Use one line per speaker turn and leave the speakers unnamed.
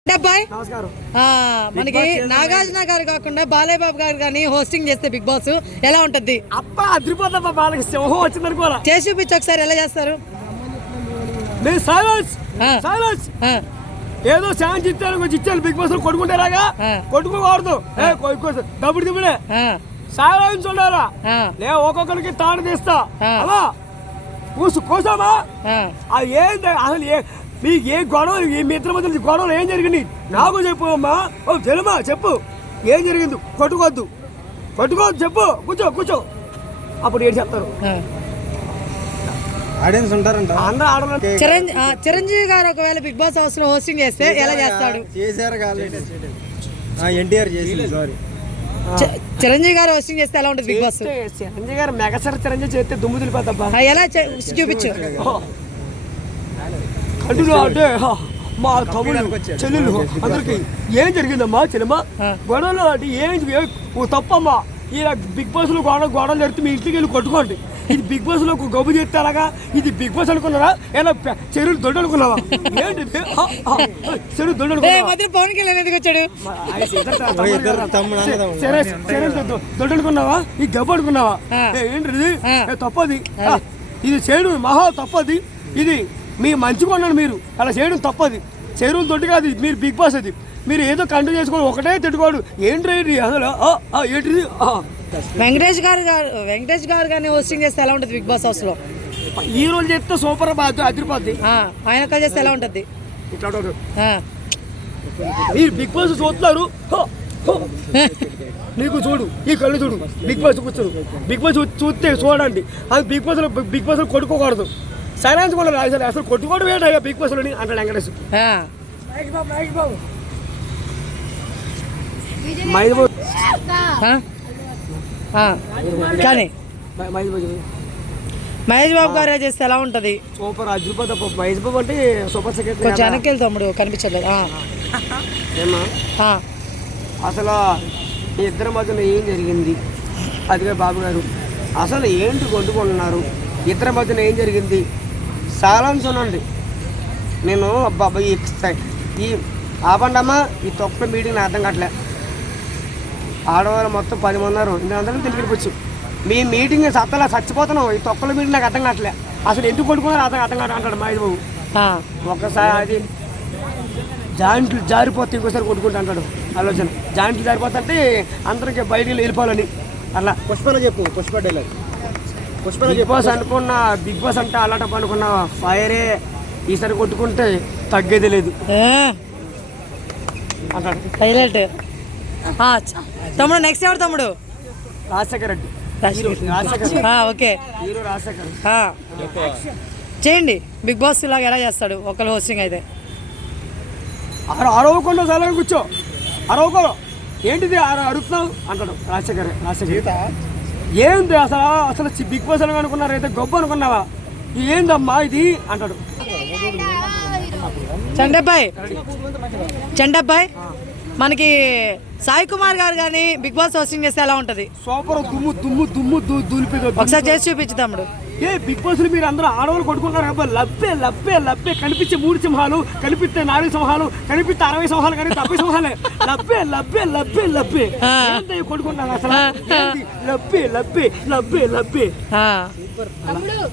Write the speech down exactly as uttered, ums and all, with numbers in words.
అబ్బాయి మనకి నాగార్జున గారు కాకుండా బాలయ్య బాబు గారు కానీ హోస్టింగ్ చేస్తే బిగ్ బాస్ ఎలా ఉంటది?
అబ్బా అదిరిపోతా బాలకి సింహం వచ్చింది అనుకోవాలా.
చేసి చూపించి ఒకసారి ఎలా చేస్తారు?
ఏదో ఛాన్స్ ఇచ్చారు కొంచెం ఇచ్చారు బిగ్ బాస్ లో కొట్టుకుంటారాగా కొట్టుకోకూడదు దబ్బుడు దిబ్బడే సైలెన్స్ ఉండాలా. నేను ఒక్కొక్కరికి తాడు తీస్తా అలా కూసు కోసామా అది ఏంటి అసలు ఏ మీకు ఏ గొడవ ఈ మిత్ర మధ్య గొడవలు ఏం జరిగింది నాకు చెప్పు అమ్మా. ఓ తెలుమా చెప్పు ఏం జరిగింది? కొట్టుకోవద్దు కొట్టుకోవద్దు చెప్పు కూర్చో కూర్చో అప్పుడు ఏడు చెప్తారు.
ఆడియన్స్ ఉంటారంట.
చిరంజీవి గారు ఒకవేళ బిగ్ బాస్ హౌస్ లో హోస్టింగ్ చేస్తే ఎలా చేస్తాడు?
చేశారు ఎన్టీఆర్ చేసి సారీ
చిరంజీవి గారు హోస్టింగ్ చేస్తే ఎలా ఉంటుంది బిగ్ బాస్?
చిరంజీవి గారు మెగాసర చిరంజీవి చేస్తే దుమ్ము దులిపోతా.
ఎలా చూపించు
అంటే మా తమ్ముడు చెల్లెలు అందరికి ఏం జరిగిందమ్మా చెల్లెమ్మా గొడవలు అంటే ఏం తప్పమ్మా ఇలా బిగ్ బాస్ లో గొడవ గొడవలు జరిగితే మీ ఇంటికి వెళ్ళి కొట్టుకోండి. ఇది బిగ్ బాస్ లో గబ్బు చేస్తే అలాగా ఇది బిగ్ బాస్ అనుకున్నారా? ఎలా చెరువులు దొడ్డు అనుకున్నావా? ఏంటి చెరువు దొడ్డు
పవన్ కళ్యాణ్ ఎందుకు వచ్చాడు?
దొడ్డు అనుకున్నావా? ఈ గబ్బు అనుకున్నావా? ఏంటిది తప్పది. ఇది చేయడం మహా తప్పది. ఇది మీ మంచిగా ఉన్నాను మీరు అలా చేయడం తప్పది. చెరువులు దొడ్డు కాదు మీరు బిగ్ బాస్ అది. మీరు ఏదో కంటిన్యూ చేసుకోండి ఒకటే తిట్టుకోడు ఏంటి అసలు ఏంటిది?
వెంకటేష్ గారు గారు వెంకటేష్ గారు కానీ హోస్టింగ్ చేస్తే ఎలా ఉంటుంది బిగ్ బాస్ హౌస్ లో?
ఈ రోజు చేస్తే సూపర్ అదిరిపోద్ది.
ఆయన చేస్తే ఎలా ఉంటుంది?
ఇట్లా మీరు బిగ్ బాస్ చూస్తున్నారు నీకు చూడు ఈ కళ్ళు చూడు బిగ్ బాస్ కూర్చోడు. బిగ్ బాస్ చూస్తే చూడండి అది బిగ్ బాస్ లో బిగ్ బాస్ లో కొట్టుకోకూడదు. సైలెన్స్ కూడా అసలు అసలు కొట్టుకోవడం ఏంటయ్యా బిగ్ బాస్ లోని అంటాడు వెంకటేష్.
కానీ మహేష్ బాబు గారు చేస్తే ఎలా ఉంటది?
సూపర్ అద్భుత. మహేష్ బాబు అంటే సూపర్ సెక్రటరీ.
కొంచెం వెనక్కి వెళ్తాం తమ్ముడు కనిపించలేదు.
అసలు ఈ ఇద్దరి మధ్యలో ఏం జరిగింది అదిగా బాబు గారు అసలు ఏంటి కొట్టుకుంటున్నారు? ఇద్దరి మధ్యన ఏం జరిగింది? సైలెన్స్ ఉండండి. నేను అబ్బాయి ఈ ఆపండమ్మా ఈ తొక్క మీటింగ్ నాకు అర్థం కావట్లే. ఆడవాళ్ళు మొత్తం పది మంది ఉన్నారు అందరం తెలియవచ్చు. మీ మీటింగ్ సత్తలా చచ్చిపోతున్నాం. ఈ తొక్కల మీటింగ్ నాకు అర్థం కావట్లే. అసలు ఎందుకు కొట్టుకున్నారు అర్థం అర్థం కాదు అంటాడు మహేష్ బాబు. ఒక్కసారి అది జాయింట్లు జారిపోతే ఇంకోసారి కొట్టుకుంటూ అంటాడు. ఆలోచన జాయింట్లు జారిపోతుంటే అందరికి బయటికి వెళ్ళిపోవాలని అలా.
పుష్పన చెప్పు Pushpa dialogue. Pushpa
Bigg Boss అనుకున్న బిగ్ బాస్ అంటే అలాంటి అనుకున్న ఫైరే ఈసారి కొట్టుకుంటే తగ్గేది లేదు అంటాడు.
హైలైట్. తమ్ముడు నెక్స్ట్ ఎవరు తమ్ముడు?
రాజశేఖర్ రెడ్డి.
ఓకే చేయండి. బిగ్ బాస్ ఇలాగ ఎలా చేస్తాడు ఒకళ్ళు హోస్టింగ్ అయితే?
అరవకుండా సలహా కూర్చో అరవకో ఏంటిది అడుగుతున్నావు అంటాడు రాజశేఖర్. రాజశేఖర్ ఏంది అసలు అసలు బిగ్ బాస్ అని అనుకున్నారు అయితే గొప్ప అనుకున్నావా? ఏందమ్మా ఇది అంటాడు.
చండబ్బాయ్ చండబ్బాయ్ మనకి సాయి కుమార్ గారు కానీ బిగ్ బాస్ హోస్టింగ్ చేస్తే ఎలా ఉంటది?
సూపర్. దుమ్ము దుమ్ము దుమ్ము దులిపి
ఒకసారి చేసి చూపించు తమ్ముడు.
ఏ బిగ్ బాస్ మీరు అందరూ ఆడవాళ్ళు కొట్టుకుంటారు కదా లబ్బే లబ్బే లబ్బే కనిపించే మూడు సింహాలు కనిపిస్తే నాలుగు సింహాలు కనిపిస్తే అరవై సింహాలు కానీ డెబ్బై సింహాలే లబ్బే లబ్బే లబ్బే లబ్బే కొట్టుకుంటారు అసలు లబ్బే లబ్బే లబ్బే లబ్బే.